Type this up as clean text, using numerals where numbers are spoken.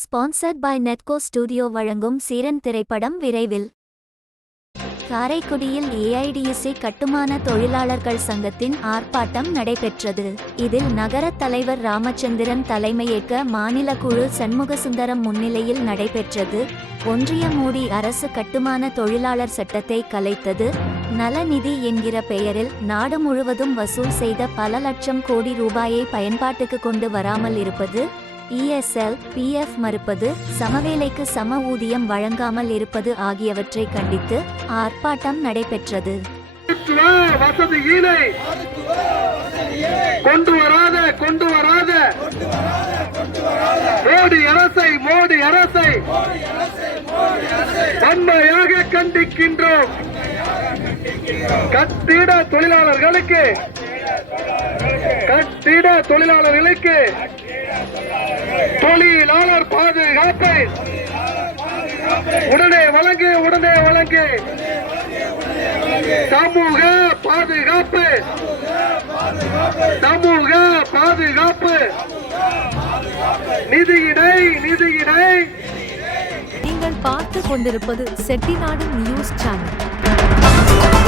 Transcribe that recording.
Sponsored by நெட்கோ studio வழங்கும் சீரன் திரைப்படம் விரைவில். காரைக்குடியில் ஏஐடியுசி கட்டுமான தொழிலாளர்கள் சங்கத்தின் ஆர்ப்பாட்டம் நடைபெற்றது. இதில் நகர தலைவர் ராமச்சந்திரன் தலைமையேற்க மாநில குழு சண்முகசுந்தரம் முன்னிலையில் நடைபெற்றது. ஒன்றிய மோடி அரசு கட்டுமான தொழிலாளர் சட்டத்தை கலைத்தது. நலநிதி என்கிற பெயரில் நாடு முழுவதும் வசூல் செய்த பல லட்சம் கோடி ரூபாயை பயன்பாட்டுக்கு கொண்டு வராமல் இருப்பது, ESL, PF மறுப்பது, சமவேலைக்கு சம ஊதியம் வழங்காமல் இருப்பது ஆகியவற்றை கண்டித்து ஆர்ப்பாட்டம் நடைபெற்றது. மோடி அரசை வன்மையாக கண்டிக்கின்றோம். கட்டிட தொழிலாளர்களுக்கு தொழிலாளர் பாதுகாப்பை உடனே வழங்கு. சமூக பாதுகாப்பு நிதியினை. நீங்கள் பார்த்து கொண்டிருப்பது செட்டிநாடு நியூஸ் சேனல்.